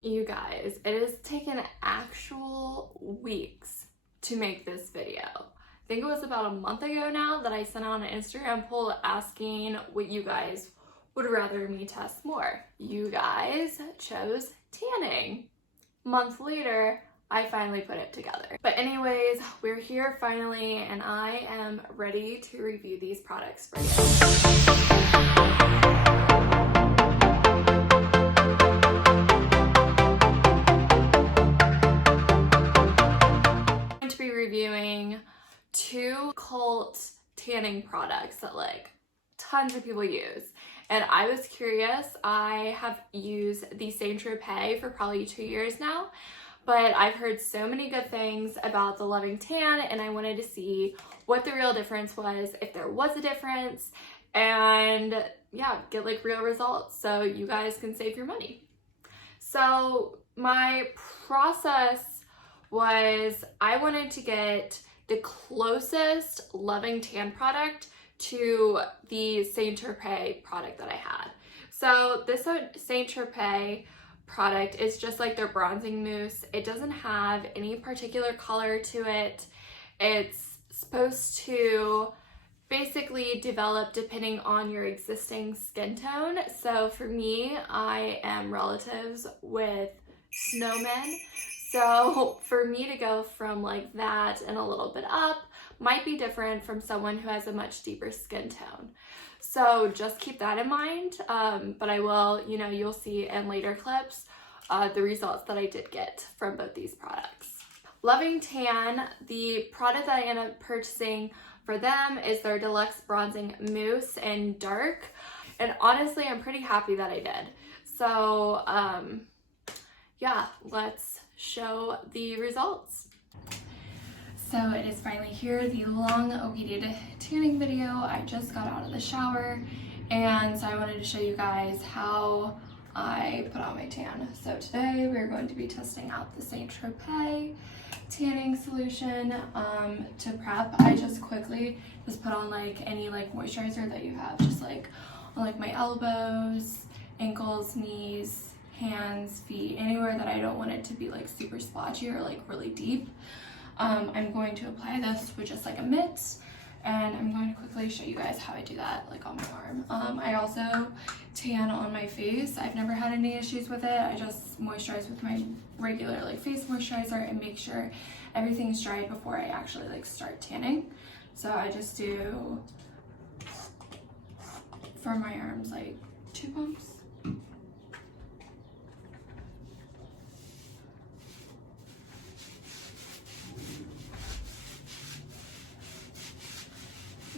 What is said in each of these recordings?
You guys, it has taken actual weeks to make this video. I think it was about a month ago now that I sent out an Instagram poll asking what you guys would rather me test more. You guys chose tanning. A month later, I finally put it together. But anyways, we're here finally and I am ready to review these products for you. Reviewing two cult tanning products that like tons of people use, and I was curious. I have used the Saint Tropez for probably 2 years now, but I've heard so many good things about the Loving Tan and I wanted to see what the real difference was, if there was a difference, and yeah, get like real results so you guys can save your money. So my process was I wanted to get the closest Loving Tan product to the Saint Tropez product that I had. So this Saint Tropez product is just like their bronzing mousse. It doesn't have any particular color to it. It's supposed to basically develop depending on your existing skin tone. So for me, I am relatives with snowmen. So for me to go from like that and a little bit up might be different from someone who has a much deeper skin tone. So just keep that in mind. But I will, you'll see in later clips the results that I did get from both these products. Loving Tan, the product that I ended up purchasing for them is their Deluxe Bronzing Mousse in Dark. And honestly, I'm pretty happy that I did. So yeah, let's show the results. So it is finally here, the long awaited tanning video. I just got out of the shower and so I wanted to show you guys how I put on my tan. So today we're going to be testing out the Saint Tropez tanning solution. To prep, I just quickly put on like any like moisturizer that you have, just like on like my elbows, ankles, knees, hands, feet, anywhere that I don't want it to be like super splotchy or like really deep. I'm going to apply this with just like a mitt, and I'm going to quickly show you guys how I do that like on my arm. I also tan on my face. I've never had any issues with it. I just moisturize with my regular like face moisturizer and make sure everything's dried before I actually like start tanning. So I just do for my arms like 2 pumps.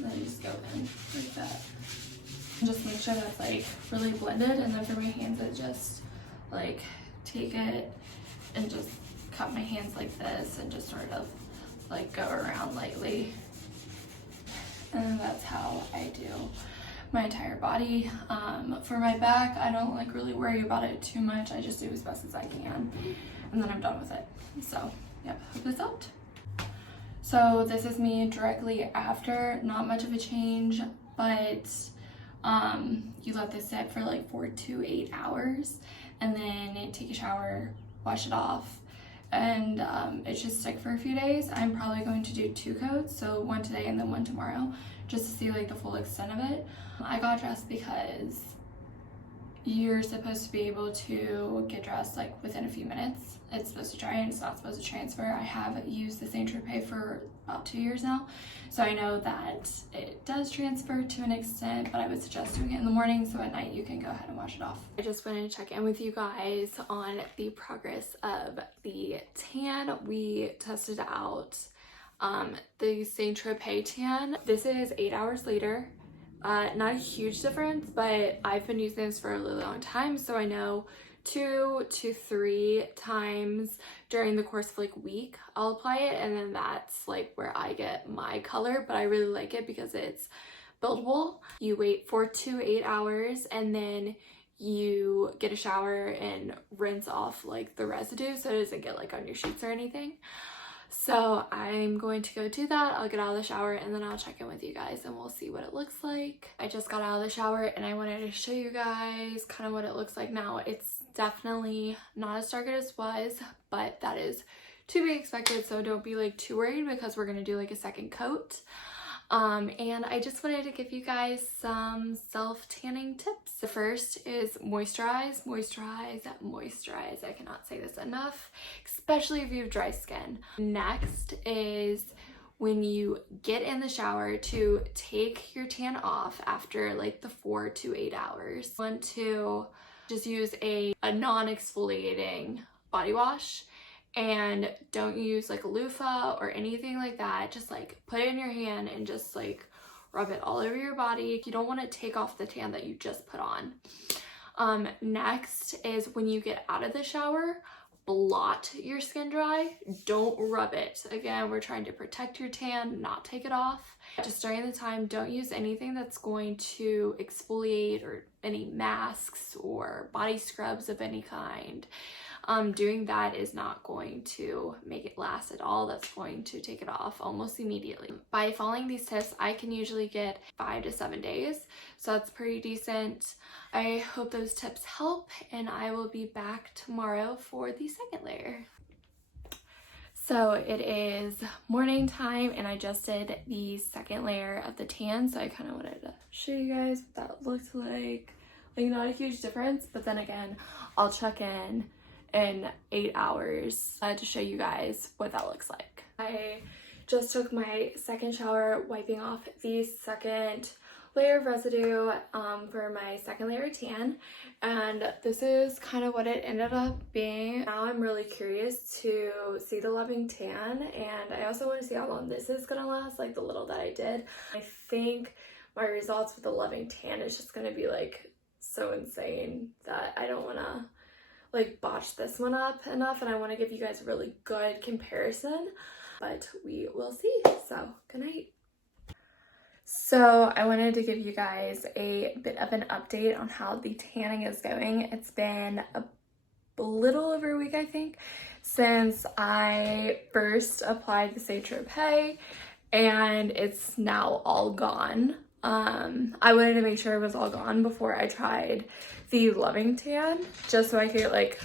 And then just go in like that. And just make sure that's like really blended, and then for my hands I just like take it and just cup my hands like this and just sort of like go around lightly. And then that's how I do my entire body. For my back, I don't like really worry about it too much. I just do as best as I can and then I'm done with it. So yep, hope this helped. So this is me directly after. Not much of a change, but you let this sit for like 4 to 8 hours and then take a shower, wash it off, and it should stick for a few days. I'm probably going to do 2 coats, so 1 today and then 1 tomorrow, just to see like the full extent of it. I got dressed because you're supposed to be able to get dressed like within a few minutes. It's supposed to dry and it's not supposed to transfer. I have used the Saint Tropez for about 2 years now, so I know that it does transfer to an extent, but I would suggest doing it in the morning so at night you can go ahead and wash it off. I just wanted to check in with you guys on the progress of the tan. We tested out the Saint Tropez tan. This is 8 hours later. Not a huge difference, but I've been using this for a really long time, so I know 2 to 3 times during the course of like a week I'll apply it, and then that's like where I get my color. But I really like it because it's buildable. You wait 4 to 8 hours and then you get a shower and rinse off like the residue so it doesn't get like on your sheets or anything. So I'm going to go do that. I'll get out of the shower and then I'll check in with you guys and we'll see what it looks like. I just got out of the shower and I wanted to show you guys kind of what it looks like now. It's definitely not as dark as it was, but that is to be expected, so don't be like too worried because we're gonna do like a second coat. And I just wanted to give you guys some self-tanning tips. The first is moisturize, moisturize, moisturize. I cannot say this enough, especially if you have dry skin. Next is when you get in the shower to take your tan off after like the 4 to 8 hours. I want to just use a non-exfoliating body wash. And don't use like a loofah or anything like that. Just like put it in your hand and just like rub it all over your body. You don't want to take off the tan that you just put on. Next is when you get out of the shower, blot your skin dry. Don't rub it. Again, we're trying to protect your tan, not take it off. Just during the time, don't use anything that's going to exfoliate or any masks or body scrubs of any kind. Doing that is not going to make it last at all. That's going to take it off almost immediately. By following these tips, I can usually get 5 to 7 days, so that's pretty decent. I hope those tips help, and I will be back tomorrow for the second layer. So it is morning time, and I just did the second layer of the tan, so I kind of wanted to show you guys what that looked like. Like, not a huge difference, but then again, I'll check in 8 hours to show you guys what that looks like. I just took my second shower, wiping off the second layer of residue for my second layer of tan, and this is kind of what it ended up being. Now I'm really curious to see the Loving Tan, and I also want to see how long this is gonna last, like the little that I did. I think my results with the Loving Tan is just gonna be like so insane that I don't want to like botch this one up enough, and I want to give you guys a really good comparison, but we will see. So good night. So I wanted to give you guys a bit of an update on how the tanning is going. It's been a little over a week, I think, since I first applied the TROPEZ, and it's now all gone. I wanted to make sure it was all gone before I tried the Loving Tan, just so I could get like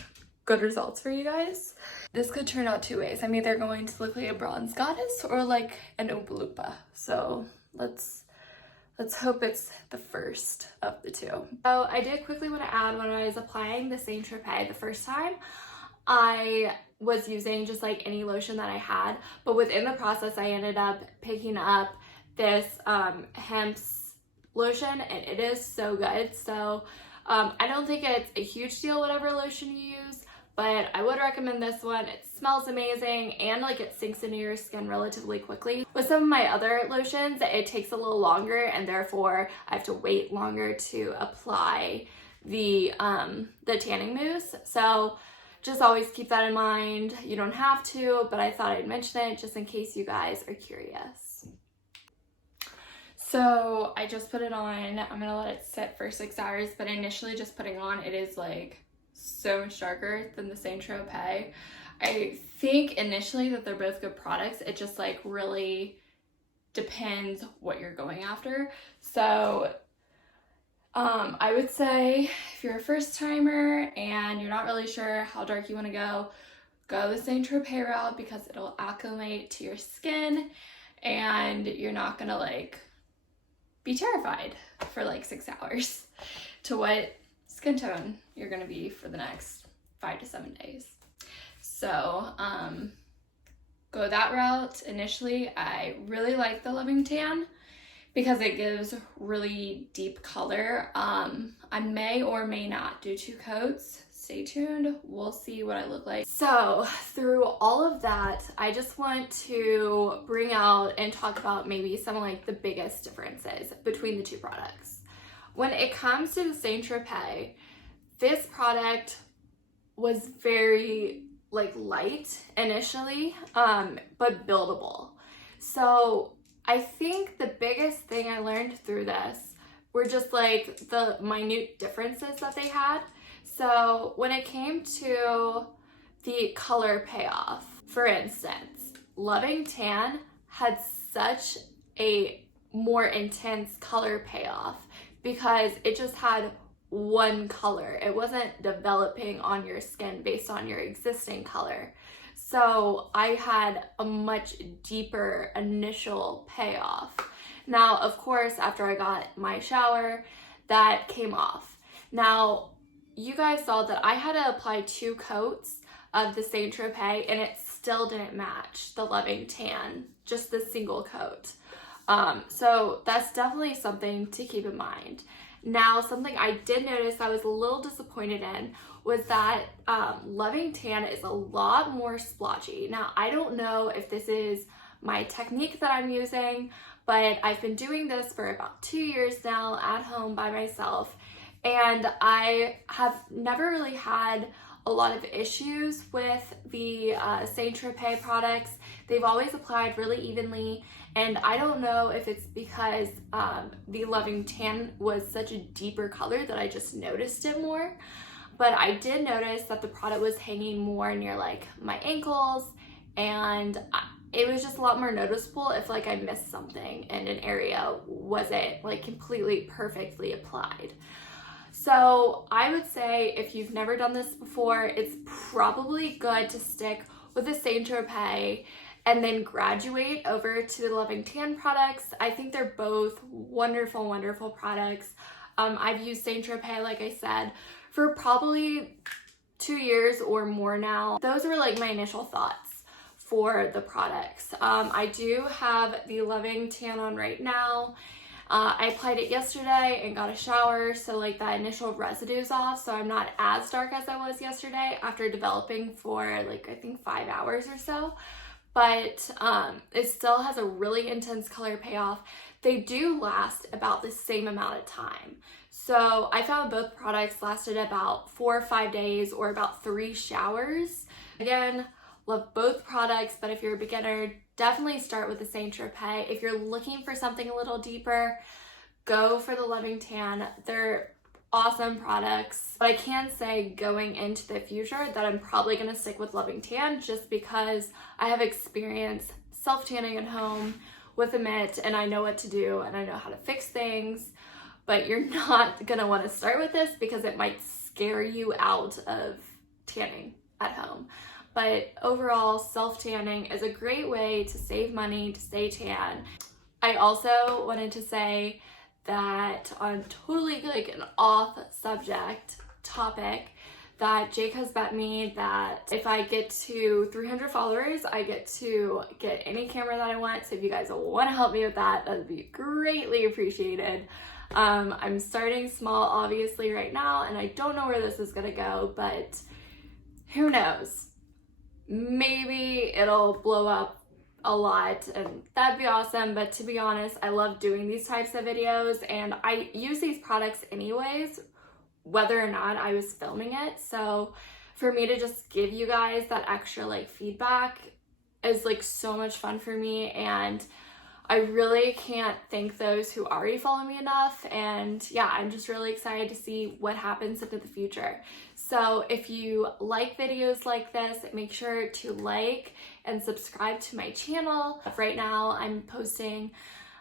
good results for you guys. This could turn out 2 ways. I'm either going to look like a bronze goddess or like an Oompa Loompa. So let's hope it's the first of the two. So I did quickly want to add, when I was applying the same TROPEZ the first time, I was using just like any lotion that I had, but within the process I ended up picking up this hemp's lotion, and it is so good. So I don't think it's a huge deal whatever lotion you use, but I would recommend this one. It smells amazing, and like it sinks into your skin relatively quickly. With some of my other lotions, it takes a little longer, and therefore I have to wait longer to apply the tanning mousse. So just always keep that in mind. You don't have to, but I thought I'd mention it just in case you guys are curious. So I just put it on. I'm gonna let it sit for 6 hours, but initially just putting on, it is like so much darker than the same TROPEZ. I think initially that they're both good products. It just like really depends what you're going after. So I would say if you're a first timer and you're not really sure how dark you want to go the same TROPEZ route, because it'll acclimate to your skin and you're not gonna like be terrified for like 6 hours to what skin tone you're gonna be for the next 5 to 7 days. So go that route initially. I really like the Loving Tan because it gives really deep color. I may or may not do 2 coats. Stay tuned, we'll see what I look like. So through all of that, I just want to bring out and talk about maybe some of like the biggest differences between the two products. When it comes to the same TROPEZ, this product was very like light initially, but buildable. So I think the biggest thing I learned through this were just like the minute differences that they had. So when it came to the color payoff, for instance, Loving Tan had such a more intense color payoff because it just had one color. It wasn't developing on your skin based on your existing color. So I had a much deeper initial payoff. Now, of course, after I got my shower, that came off. Now, you guys saw that I had to apply 2 coats of the Saint Tropez and it still didn't match the Loving Tan, just the single coat. So that's definitely something to keep in mind. Now, something I did notice I was a little disappointed in was that Loving Tan is a lot more splotchy. Now, I don't know if this is my technique that I'm using, but I've been doing this for about 2 years now at home by myself, and I have never really had a lot of issues with the Saint Tropez products. They've always applied really evenly, and I don't know if it's because the Loving Tan was such a deeper color that I just noticed it more, but I did notice that the product was hanging more near like my ankles, and it was just a lot more noticeable if like I missed something and an area wasn't like completely perfectly applied. So I would say if you've never done this before, it's probably good to stick with the Saint Tropez and then graduate over to the Loving Tan products. I think they're both wonderful, wonderful products. I've used Saint Tropez, like I said, for probably 2 years or more now. Those were like my initial thoughts for the products. I do have the Loving Tan on right now. I applied it yesterday and got a shower, so like that initial residue's off, so I'm not as dark as I was yesterday after developing for like I think 5 hours or so. But it still has a really intense color payoff. They do last about the same amount of time. So I found both products lasted about 4 or 5 days or about 3 showers. Again, love both products, but if you're a beginner, definitely start with the Saint Tropez. If you're looking for something a little deeper, go for the Loving Tan. They're awesome products. But I can say going into the future that I'm probably going to stick with Loving Tan just because I have experience self-tanning at home with a mitt and I know what to do and I know how to fix things. But you're not going to want to start with this because it might scare you out of tanning at home. But overall, self-tanning is a great way to save money, to stay tan. I also wanted to say that on totally like an off subject topic, that Jake has bet me that if I get to 300 followers, I get to get any camera that I want. So if you guys want to help me with that, that would be greatly appreciated. I'm starting small obviously right now, and I don't know where this is gonna go, but who knows? Maybe it'll blow up a lot and that'd be awesome. But to be honest, I love doing these types of videos and I use these products anyways, whether or not I was filming it. So for me to just give you guys that extra like feedback is like so much fun for me, and I really can't thank those who already follow me enough. And yeah, I'm just really excited to see what happens into the future. So if you like videos like this, make sure to like and subscribe to my channel. Right now I'm posting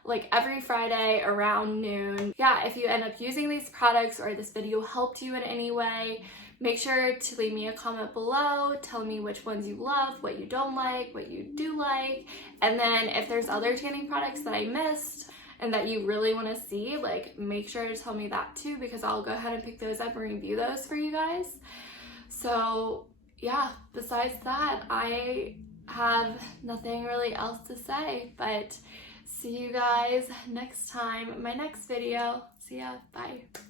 like every Friday around noon. Yeah, if you end up using these products or this video helped you in any way, make sure to leave me a comment below, tell me which ones you love, what you don't like, what you do like, and then if there's other tanning products that I missed and that you really want to see, like make sure to tell me that too, because I'll go ahead and pick those up and review those for you guys. So yeah, besides that, I have nothing really else to say, but see you guys next time in my next video. See ya, bye.